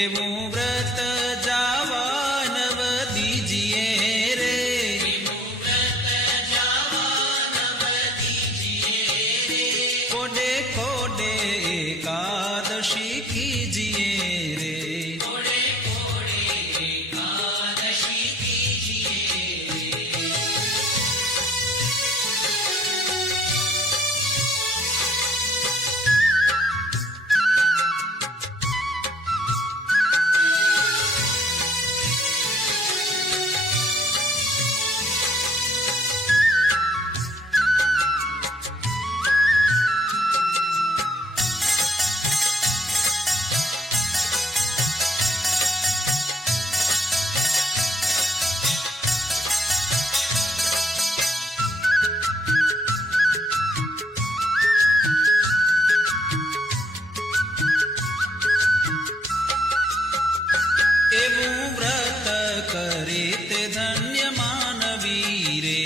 એવું વ્રત જાવા નવ દીજીએ રે, કોડે કોડે એકાદશી કીજીએ રે, એવું વ્રત કરે તે ધન્ય માનવી રે,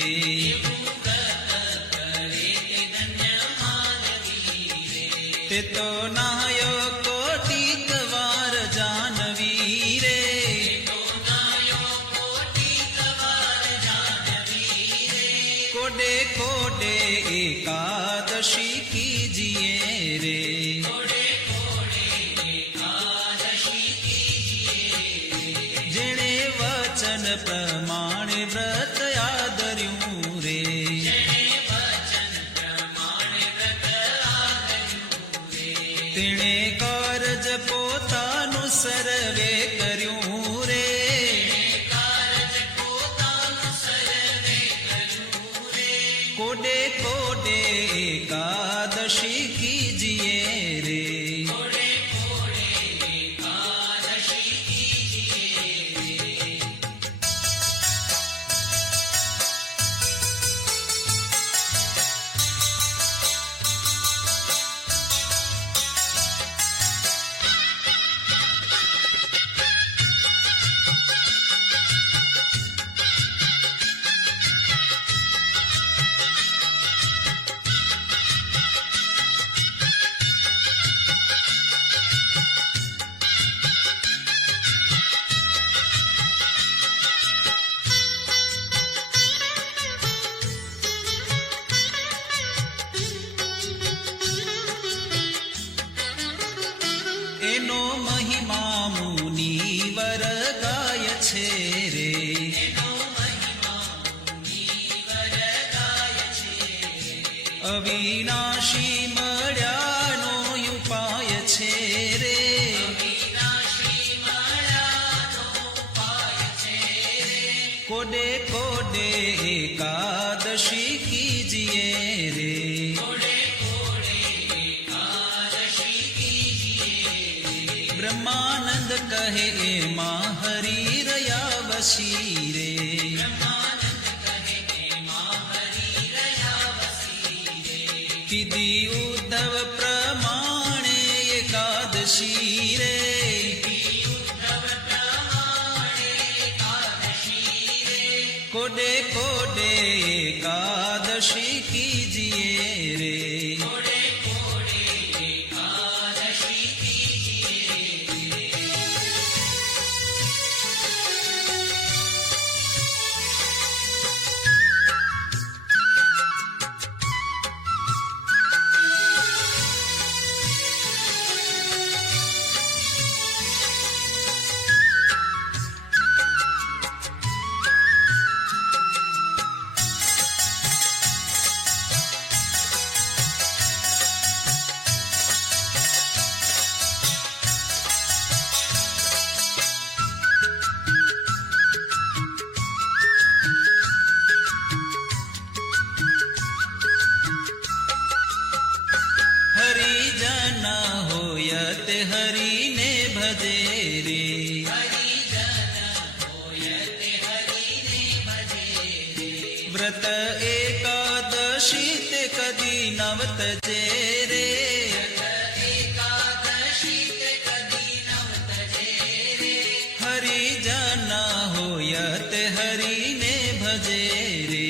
તે તો નાયો કોટિક વાર જાનવી રે, કોડે કોડે એકાદશી કીજીએ રે, જેણે વચન પ્રમાણે વ્રત આદર્યું રે, તેણે કારજ પોતાનું સર્વે કર્યું રે, કોડે કોડે એકાદશી કીજીએ રે, એનો મહિમા મુનિવર ગાય છે રે, અવિનાશી મળ્યાનો ઉપાય છે રે, કોડે કોડે એકાદશી કીજીએ રે, બ્રહ્માનંદ કહે એમાં હરી રહ્યા વસી રે, કીધી ઉદ્ધવ પ્રમાણે એકાદશી રે, કોડે કોડે એકાદશી કીજીએ રે, હરિજન હોય તે હરિને ભજે રે, વ્રત એકાદશી તે કદી નવ તજે રે, હરિજન હોય તે હરિને ભજે રે,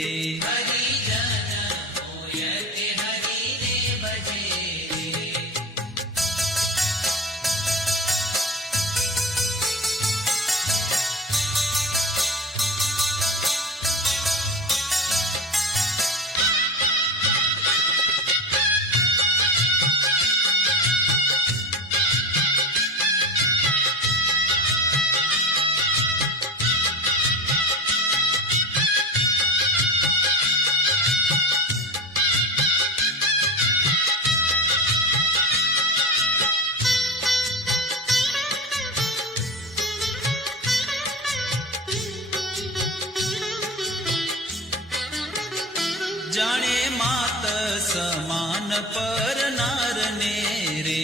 સમાન પર નારને રે.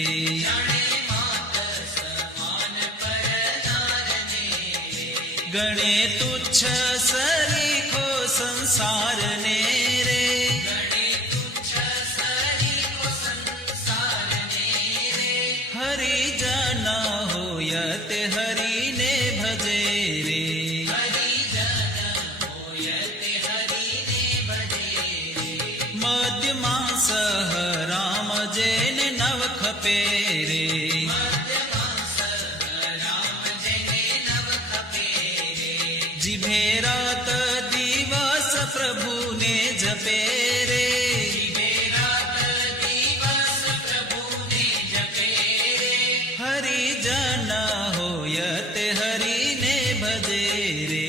ગણે તુચ્છ સરીખો સંસારને રે. હરિજન હોય તે હરિને ભજે રે. મધ્યમાં સહ રામ જેને નવ ખપે રે. જીભે રાત દિવસ પ્રભુને જપે રે. હરિજન હોય તે હરિને ભજે રે.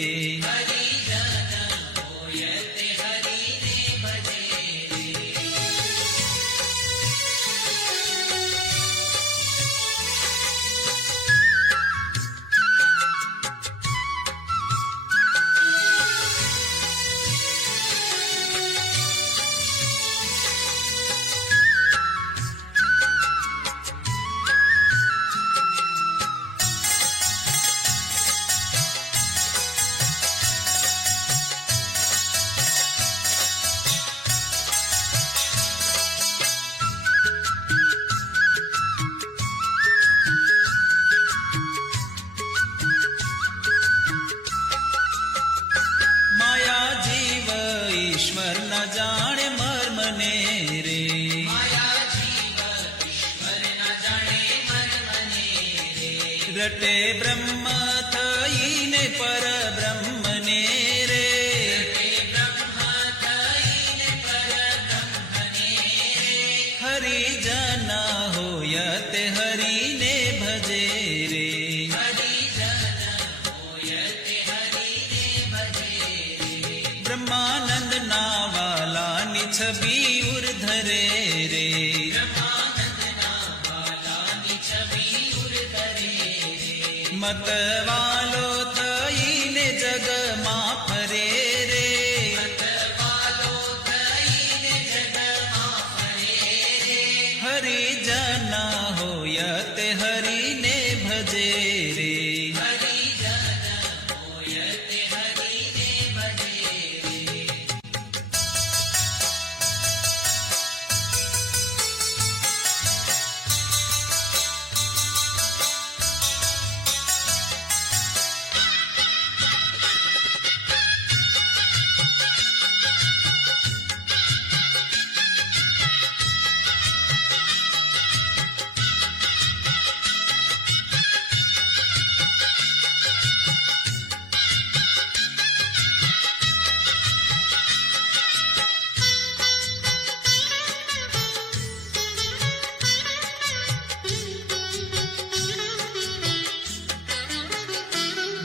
માયા જીવ ઈશ્વર ન જાણે મર્મને રે. રટે બ્રહ્મ થઈને પર બ્રહ્મને રે. હરિજન હોય તે હરિને ભજે રે. બ્રહ્માનંદ ના વાલાની છબી ઉર્ધરે રે. મતવાલો થઈને જગમાં ફરે રે. હરિજન હોય તે હરિને ભજે રે.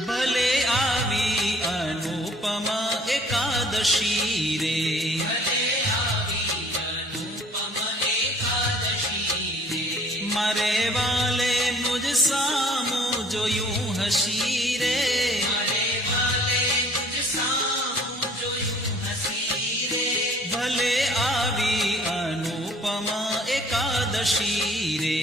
ભલે આવી અનુપમ એકાદશી રે. મારે વાલે મુજ સામું જોયું હસી રે. ભલે આવી અનુપમ એકાદશી રે.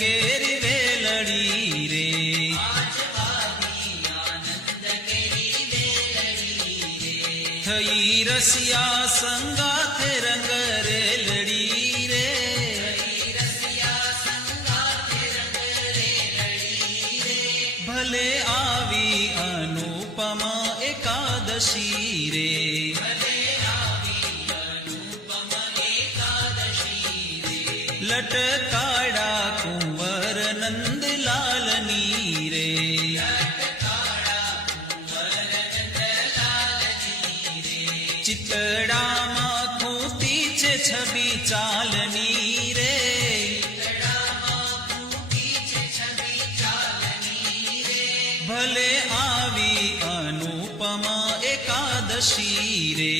કેરી વેલડી રે. થઈ રસિયા સંગાથે રંગ રેલડી રે. ભલે આવી અનુપમા એકાદશી રે. લટકાડા કુંવર નંદલાલની રે. ચિતડામાં ખૂતી છે છબી ચાલની રે. ભલે આવી અનુપમા એકાદશી રે.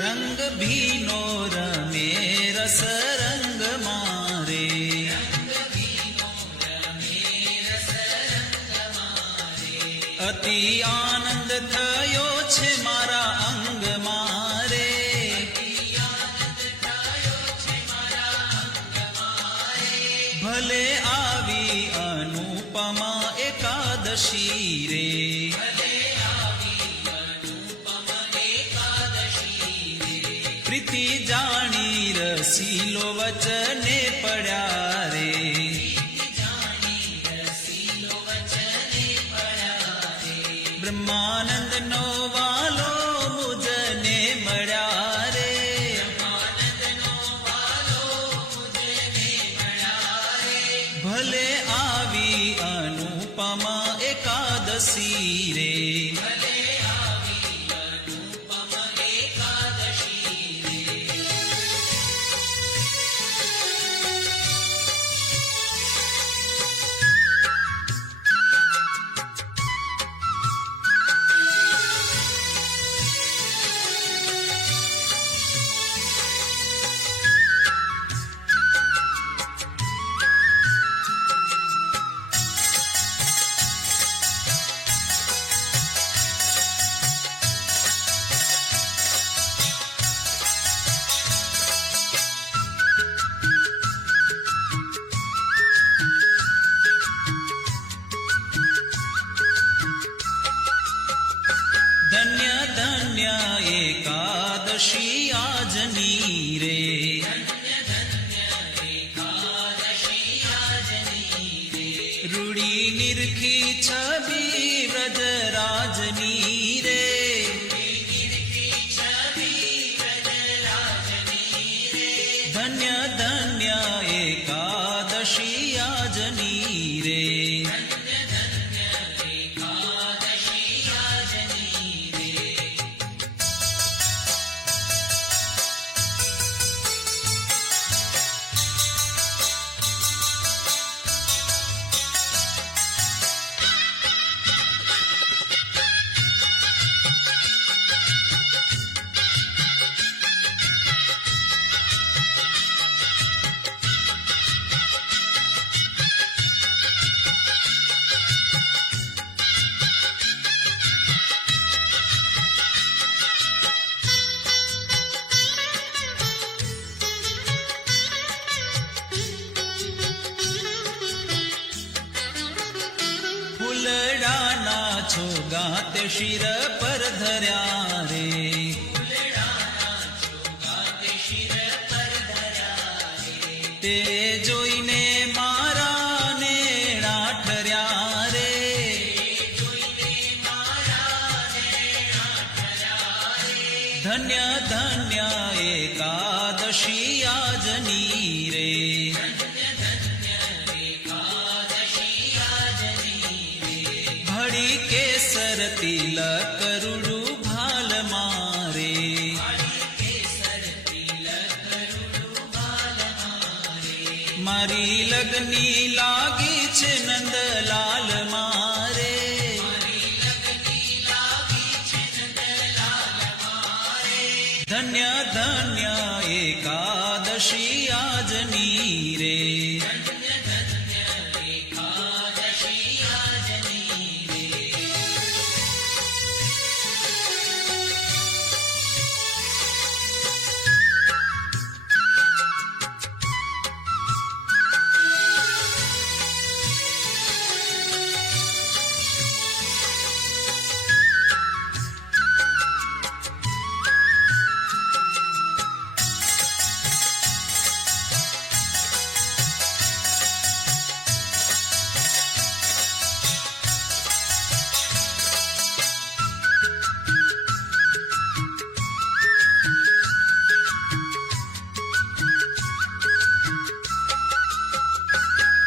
રંગ ભીનો રમે રસ રંગ મારે. અતિ આનંદ થયો છે મારા અંગ મારે. ભલે આવી અનુપમા એકાદશી રે. પ્રીતિ જાણી રસીલો વચને પડ્યા રે. બ્રહ્માનંદ નો વાલો મુજને મળ્યા રે. ભલે આવી અનુપમા એકાદશી રે. ધન્ય ધન્ય એકાદશી આજની રે. રૂડી નિરખી છબી વ્રજરાજની રે. ધન્ય ધન્ય એકાદશી આજની રે. ફૂલડાના છોગાત શિર પર ધર્યા રે. તે જોઈને મારા નેણા ઠર્યા રે. ધન્ય ધન્ય એકાદશી આજની રે. ભળી કેસર તિલક રૂડું ભાલ મારે. મારી લગની લાગી છે નંદલાલ મારે. ધન્ય ધન્ય એકાદશી આજની રે.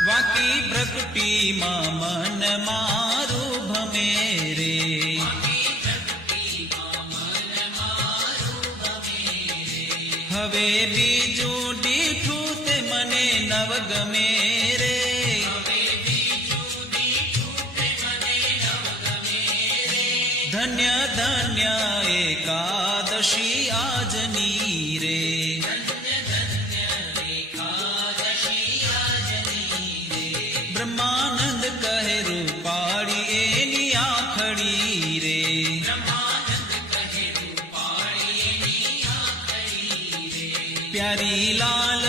વાકી પ્રકૃતિમાં મન મારું ભમે રે. હવે બીજું દીઠું તે મને નવ ગમે રે. ધન્ય ધન્ય એકાદશી આજની રે. બ્રહ્માનંદ કહે રૂપાળી એની આખડી રે. પ્યારી લાલ